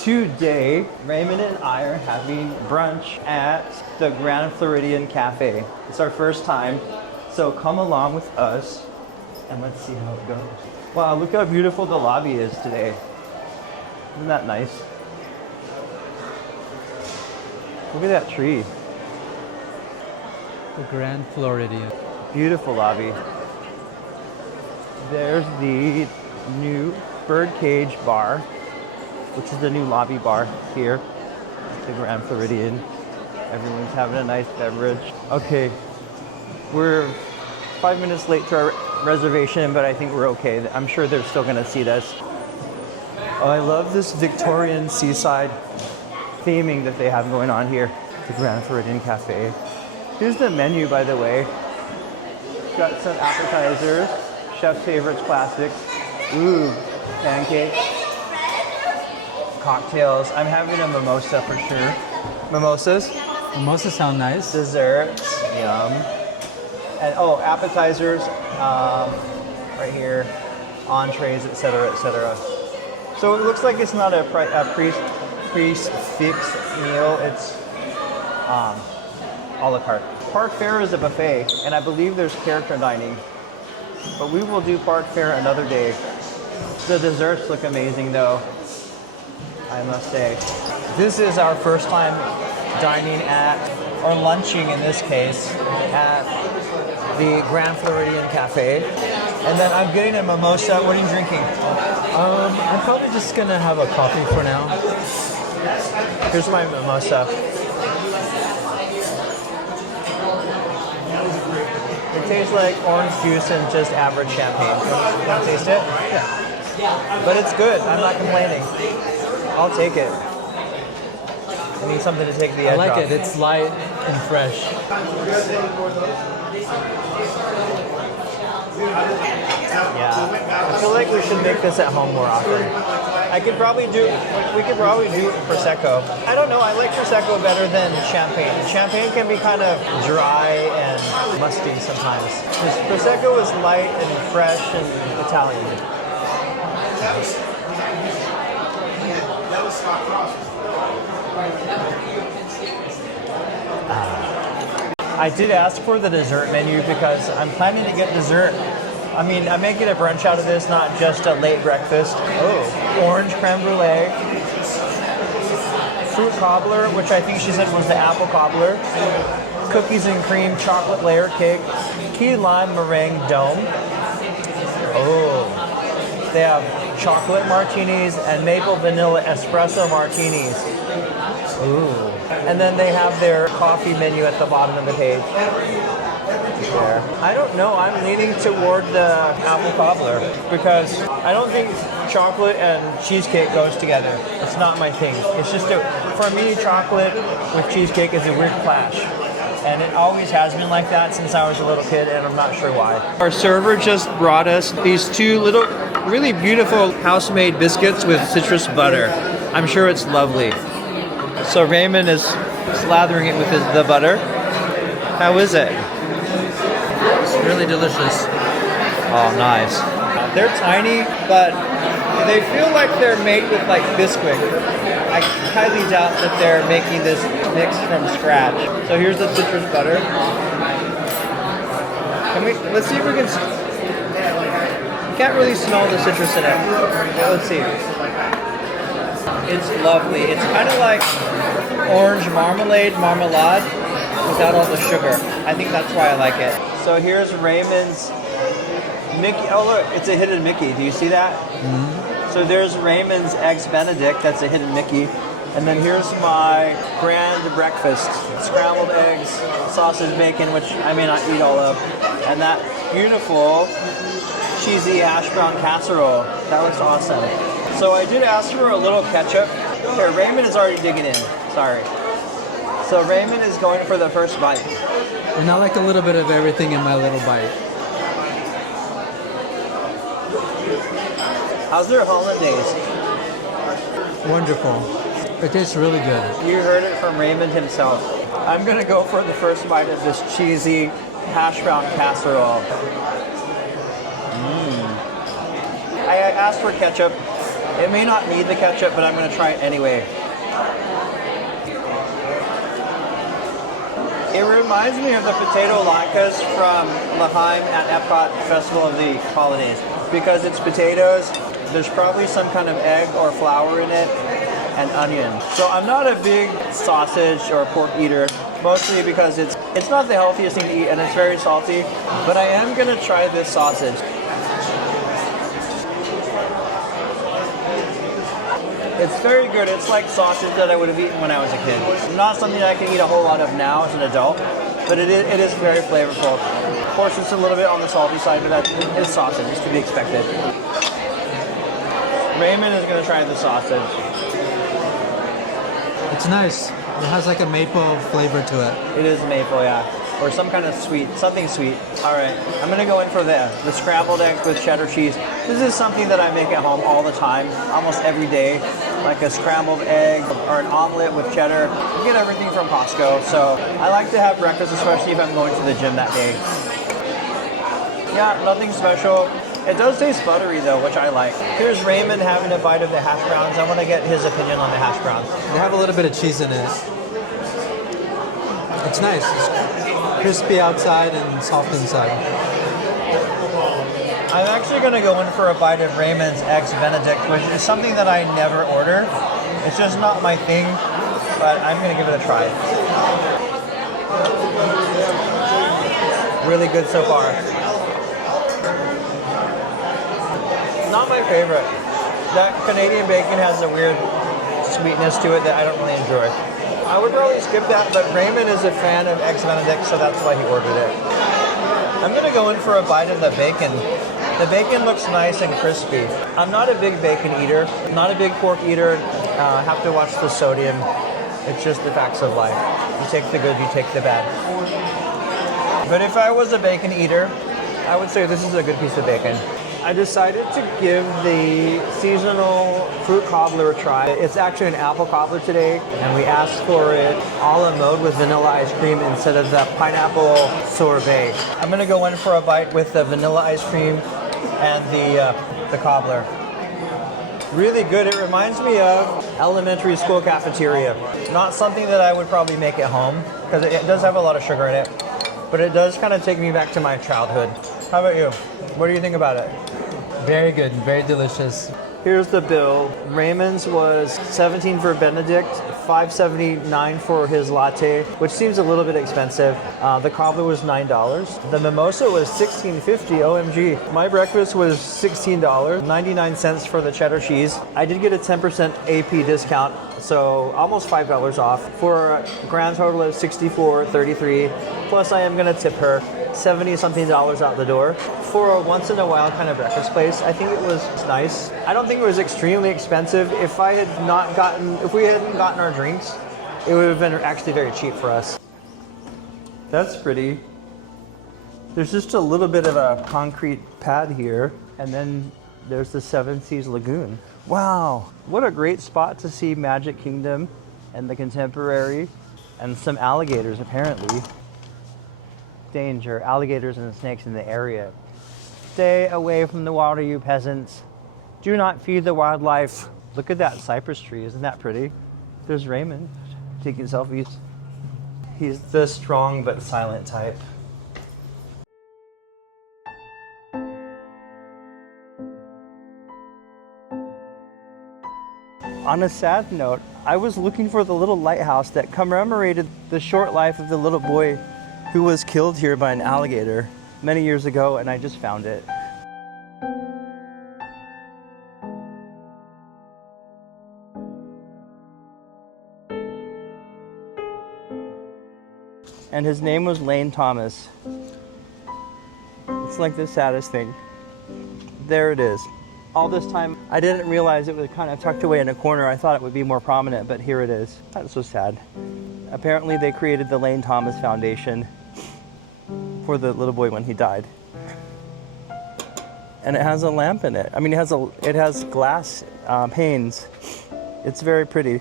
Today, Raymond and I are having brunch at the Grand Floridian Café. It's our first time, so come along with us and let's see how it goes. Wow, look how beautiful the lobby is today. Isn't that nice? Look at that tree. The Grand Floridian. Beautiful lobby. There's the new Birdcage Bar, which is the new lobby bar here at the Grand Floridian. Everyone's having a nice beverage. Okay, we're 5 minutes late to our reservation, but I think we're okay. I'm sure they're still gonna seat us. Oh, I love this Victorian seaside theming that they have going on here at the Grand Floridian Café. Here's the menu, by the way. Got some appetizers, chef's favorites classics. Ooh, pancakes, cocktails. I'm having a mimosa for sure. Mimosas, Mimosas sound nice. desserts, yum. And oh, appetizers, right here, entrees, etc., etc. So it looks like it's not a prix-fixe meal. It's a la carte. Park fare is a buffet, and I believe there's character dining. But we will do park fare another day. The desserts look amazing, though, I must say. This is our first time dining at, or lunching in this case, at the Grand Floridian Café. And then I'm getting a mimosa. What are you drinking? I'm probably just gonna have a coffee for now. Here's my mimosa. It tastes like orange juice and just average champagne. You want to taste it? Yeah. But it's good. I'm not complaining. I'll take it. I need something to take the edge I like off. it. It's light and fresh. Yeah. I feel like we should make this at home more often. We could probably do Prosecco. I don't know, I like Prosecco better than champagne. Champagne can be kind of dry and musty sometimes. This Prosecco is light and fresh and Italian. I did ask for the dessert menu because I'm planning to get dessert. I mean, I may get a brunch out of this, not just a late breakfast. Oh, orange creme brulee, fruit cobbler, which I think she said was the apple cobbler, cookies and cream chocolate layer cake, key lime meringue dome. Oh, they have chocolate martinis and maple vanilla espresso martinis. Ooh. And then they have their coffee menu at the bottom of the page. There. I don't know, I'm leaning toward the apple cobbler because I don't think chocolate and cheesecake goes together. It's not my thing. It's just for me, chocolate with cheesecake is a weird clash. And it always has been like that since I was a little kid, and I'm not sure why. Our server just brought us these two little, really beautiful house-made biscuits with citrus butter. I'm sure it's lovely. So Raymond is slathering it with the butter. How is it? It's really delicious. Oh, nice. They're tiny, but they feel like they're made with like Bisquick. I highly doubt that they're making this mix from scratch. So here's the citrus butter. Let's see if we can. You can't really smell the citrus in it. Well, let's see. It's lovely. It's kind of like orange marmalade without all the sugar. I think that's why I like it. So here's Raymond's Mickey. Oh look, it's a hidden Mickey. Do you see that? Mm-hmm. So there's Raymond's Eggs Benedict. That's a hidden Mickey. And then here's my grand breakfast. Scrambled eggs, sausage, bacon, which I may not eat all of. And that beautiful cheesy hash brown casserole. That looks awesome. So I did ask for a little ketchup. Here, Raymond is already digging in. Sorry. So Raymond is going for the first bite. And I like a little bit of everything in my little bite. How's their hollandaise? Wonderful. It tastes really good. You heard it from Raymond himself. I'm gonna go for the first bite of this cheesy hash brown casserole. I asked for ketchup. It may not need the ketchup, but I'm gonna try it anyway. It reminds me of the potato latkes from Laheim at Epcot Festival of the Holidays. Because it's potatoes, there's probably some kind of egg or flour in it, and onion. So I'm not a big sausage or pork eater, mostly because it's not the healthiest thing to eat and it's very salty, but I am gonna try this sausage. It's very good. It's like sausage that I would have eaten when I was a kid. Not something I can eat a whole lot of now as an adult, but it is very flavorful. Of course, it's a little bit on the salty side, but that is sausage. It's to be expected. Raymond is going to try the sausage. It's nice. It has like a maple flavor to it. It is maple, yeah. Or some kind of sweet, something sweet. All right, I'm gonna go in for the scrambled eggs with cheddar cheese. This is something that I make at home all the time, almost every day. Like a scrambled egg or an omelet with cheddar. You get everything from Costco, so I like to have breakfast, especially if I'm going to the gym that day. Yeah, nothing special. It does taste buttery though, which I like. Here's Raymond having a bite of the hash browns. I want to get his opinion on the hash browns. They have a little bit of cheese in it. It's nice. It's crispy outside and soft inside. I'm actually going to go in for a bite of Raymond's Eggs Benedict, which is something that I never order. It's just not my thing, but I'm going to give it a try. Really good so far. Not my favorite. That Canadian bacon has a weird sweetness to it that I don't really enjoy. I would probably skip that, but Raymond is a fan of Eggs Benedict, so that's why he ordered it. I'm gonna go in for a bite of the bacon. The bacon looks nice and crispy. I'm not a big bacon eater, not a big pork eater. Have to watch the sodium. It's just the facts of life. You take the good, you take the bad. But if I was a bacon eater, I would say this is a good piece of bacon. I decided to give the seasonal fruit cobbler a try. It's actually an apple cobbler today, and we asked for it a la mode with vanilla ice cream instead of the pineapple sorbet. I'm gonna go in for a bite with the vanilla ice cream and the cobbler. Really good. It reminds me of elementary school cafeteria. Not something that I would probably make at home because it does have a lot of sugar in it, but it does kind of take me back to my childhood. How about you? What do you think about it? Very good, very delicious. Here's the bill. Raymond's was $17 for Benedict, $5.79 for his latte, which seems a little bit expensive. The cobbler was $9. The mimosa was $16.50. OMG. My breakfast was $16, 99 cents for the cheddar cheese. I did get a 10% AP discount, so almost $5 off for a grand total of $64.33. Plus, I am gonna tip her $70-something out the door. For a once in a while kind of breakfast place, I think it was nice. I don't think it was extremely expensive. If we hadn't gotten our drinks, it would have been actually very cheap for us. That's pretty. There's just a little bit of a concrete pad here, and then there's the Seven Seas Lagoon. Wow, what a great spot to see Magic Kingdom and the Contemporary, and some alligators apparently. Danger, alligators and snakes in the area. Stay away from the water, you peasants. Do not feed the wildlife. Look at that cypress tree, isn't that pretty? There's Raymond taking selfies. He's the strong but silent type. On a sad note, I was looking for the little lighthouse that commemorated the short life of the little boy who was killed here by an alligator many years ago, and I just found it. And his name was Lane Thomas. It's like the saddest thing. There it is. All this time, I didn't realize it was kind of tucked away in a corner. I thought it would be more prominent, but here it is. That's so sad. Apparently they created the Lane Thomas Foundation for the little boy when he died. And it has a lamp in it. I mean, it has glass panes. It's very pretty,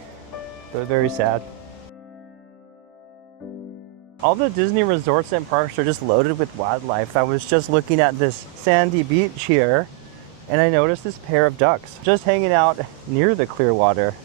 but very sad. All the Disney resorts and parks are just loaded with wildlife. I was just looking at this sandy beach here, and I noticed this pair of ducks just hanging out near the clear water.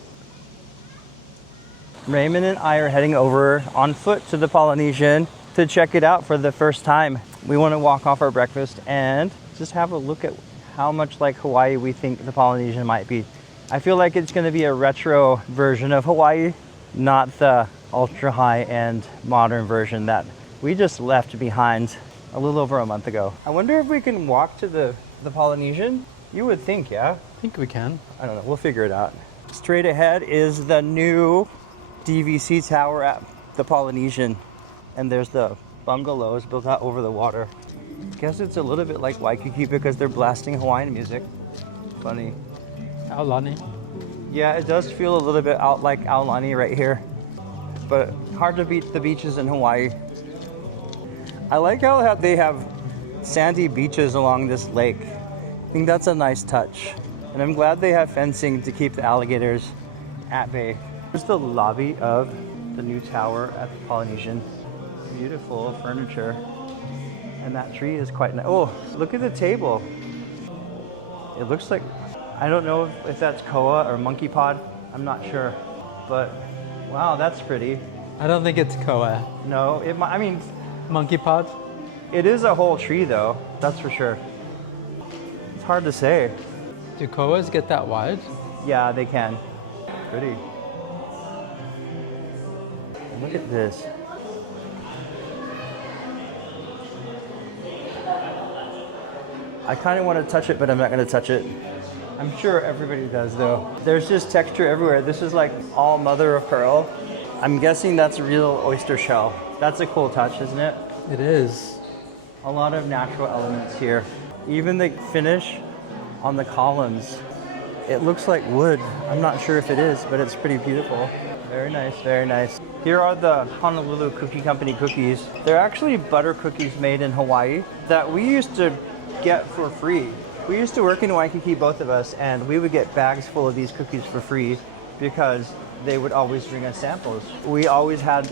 Raymond and I are heading over on foot to the Polynesian to check it out for the first time. We want to walk off our breakfast and just have a look at how much like Hawaii we think the Polynesian might be. I feel like it's going to be a retro version of Hawaii, not the ultra high-end modern version that we just left behind a little over a month ago. I wonder if we can walk to the Polynesian? You would think, yeah? I think we can. I don't know, we'll figure it out. Straight ahead is the new DVC tower at the Polynesian. And there's the bungalows built out over the water. Guess it's a little bit like Waikiki because they're blasting Hawaiian music. Funny. Aulani. Yeah, it does feel a little bit out like Aulani right here. But hard to beat the beaches in Hawaii. I like how they have sandy beaches along this lake. I think that's a nice touch. And I'm glad they have fencing to keep the alligators at bay. Here's the lobby of the new tower at the Polynesian. Beautiful furniture. And that tree is quite nice. Oh, look at the table. It looks like, I don't know if that's koa or monkey pod. I'm not sure. But wow, that's pretty. I don't think it's koa. No, I mean, Monkey pod? it is a whole tree though. That's for sure. It's hard to say. Do koas get that wide? Yeah, they can. Pretty. Look at this. I kind of want to touch it, but I'm not going to touch it. I'm sure everybody does though. There's just texture everywhere. This is like all mother of pearl. I'm guessing that's real oyster shell. That's a cool touch, isn't it? It is. A lot of natural elements here. Even the finish on the columns, it looks like wood. I'm not sure if it is, but it's pretty beautiful. Very nice, very nice. Here are the Honolulu Cookie Company cookies. They're actually butter cookies made in Hawaii that we used to get for free. We used to work in Waikiki, both of us, and we would get bags full of these cookies for free because they would always bring us samples. We always had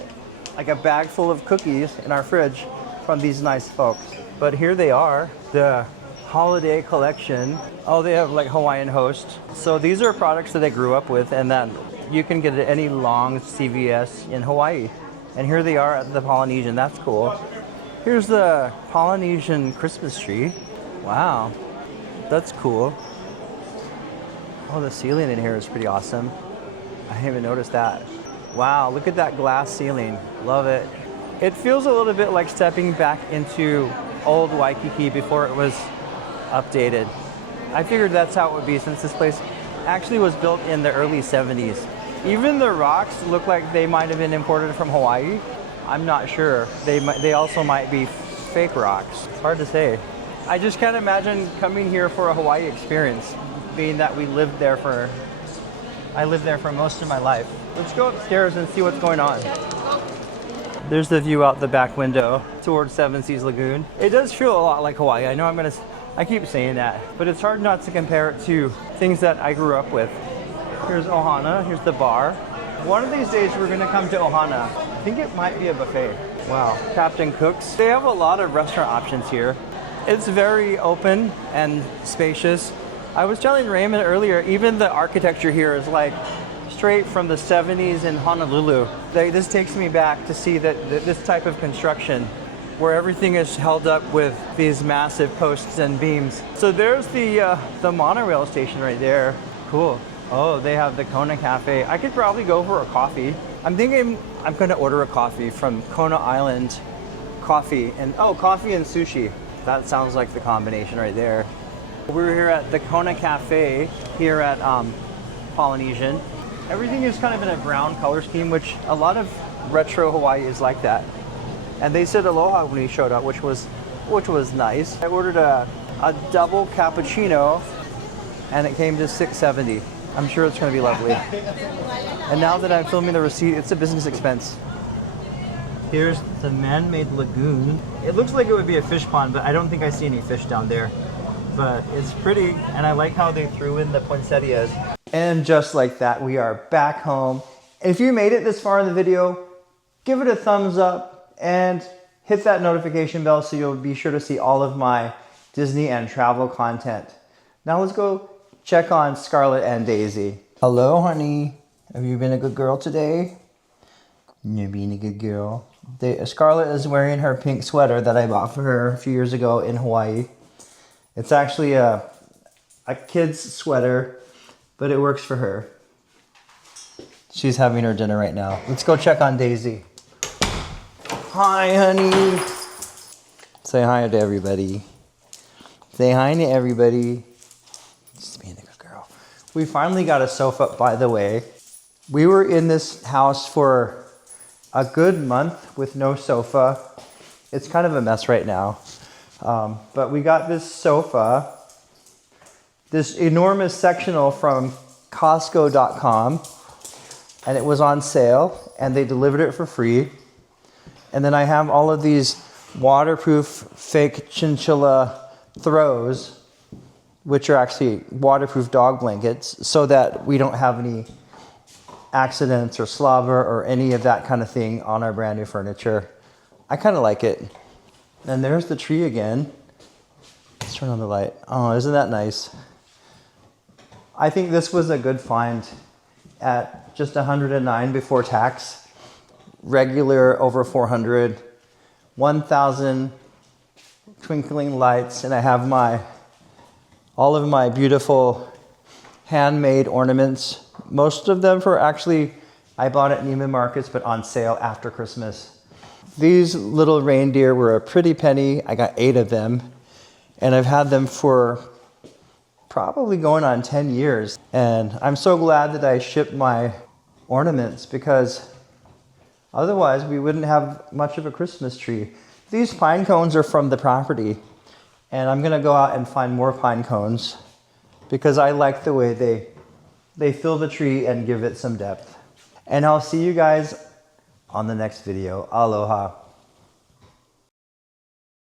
like a bag full of cookies in our fridge from these nice folks. But here they are, the holiday collection. Oh, they have like Hawaiian Host. So these are products that I grew up with and that you can get at any long CVS in Hawaii. And here they are at the Polynesian. That's cool. Here's the Polynesian Christmas tree. Wow, that's cool. Oh, the ceiling in here is pretty awesome. I didn't even notice that. Wow, look at that glass ceiling. Love it. It feels a little bit like stepping back into old Waikiki before it was updated. I figured that's how it would be since this place actually was built in the early 70s. Even the rocks look like they might have been imported from Hawaii. I'm not sure. They also might be fake rocks. It's hard to say. I just can't imagine coming here for a Hawaii experience, being that I lived there for most of my life. Let's go upstairs and see what's going on. There's the view out the back window towards Seven Seas Lagoon. It does feel a lot like Hawaii. I know I keep saying that, but it's hard not to compare it to things that I grew up with. Here's Ohana, here's the bar. One of these days we're gonna come to Ohana. I think it might be a buffet. Wow, Captain Cook's. They have a lot of restaurant options here. It's very open and spacious. I was telling Raymond earlier, even the architecture here is like straight from the 70s in Honolulu. This takes me back to see this type of construction where everything is held up with these massive posts and beams. So there's the monorail station right there. Cool. Oh, they have the Kona Cafe. I could probably go for a coffee. I'm thinking I'm gonna order a coffee from Kona Island Coffee and coffee and sushi. That sounds like the combination right there. We're here at the Kona Cafe here at Polynesian. Everything is kind of in a brown color scheme, which a lot of retro Hawaii is like that. And they said aloha when we showed up, which was nice. I ordered a double cappuccino and it came to $6.70. I'm sure it's gonna be lovely. And now that I'm filming the receipt, it's a business expense. Here's the man-made lagoon. It looks like it would be a fish pond, but I don't think I see any fish down there. But it's pretty, and I like how they threw in the poinsettias. And just like that, we are back home. If you made it this far in the video, give it a thumbs up and hit that notification bell so you'll be sure to see all of my Disney and travel content. Now let's go check on Scarlett and Daisy. Hello, honey. Have you been a good girl today? You're being a good girl. Scarlett is wearing her pink sweater that I bought for her a few years ago in Hawaii. It's actually a kid's sweater, but it works for her. She's having her dinner right now. Let's go check on Daisy. Hi, honey. Say hi to everybody. Say hi to everybody. Just being a good girl. We finally got a sofa, by the way. We were in this house for a good month with no sofa. It's kind of a mess right now. But we got this sofa, this enormous sectional from Costco.com, and it was on sale, and they delivered it for free. And then I have all of these waterproof fake chinchilla throws, which are actually waterproof dog blankets, so that we don't have any accidents or slobber or any of that kind of thing on our brand new furniture. I kind of like it. And there's the tree again. Let's turn on the light. Oh, isn't that nice? I think this was a good find at just $109 before tax. Regular over $400. 1,000 twinkling lights, and I have all of my beautiful handmade ornaments. Most of them for actually, I bought at Neiman Marcus, but on sale after Christmas. These little reindeer were a pretty penny. I got 8 of them, and I've had them for probably going on 10 years. And I'm so glad that I shipped my ornaments, because otherwise we wouldn't have much of a Christmas tree. These pine cones are from the property, and I'm gonna go out and find more pine cones because I like the way they fill the tree and give it some depth. And I'll see you guys on the next video. Aloha.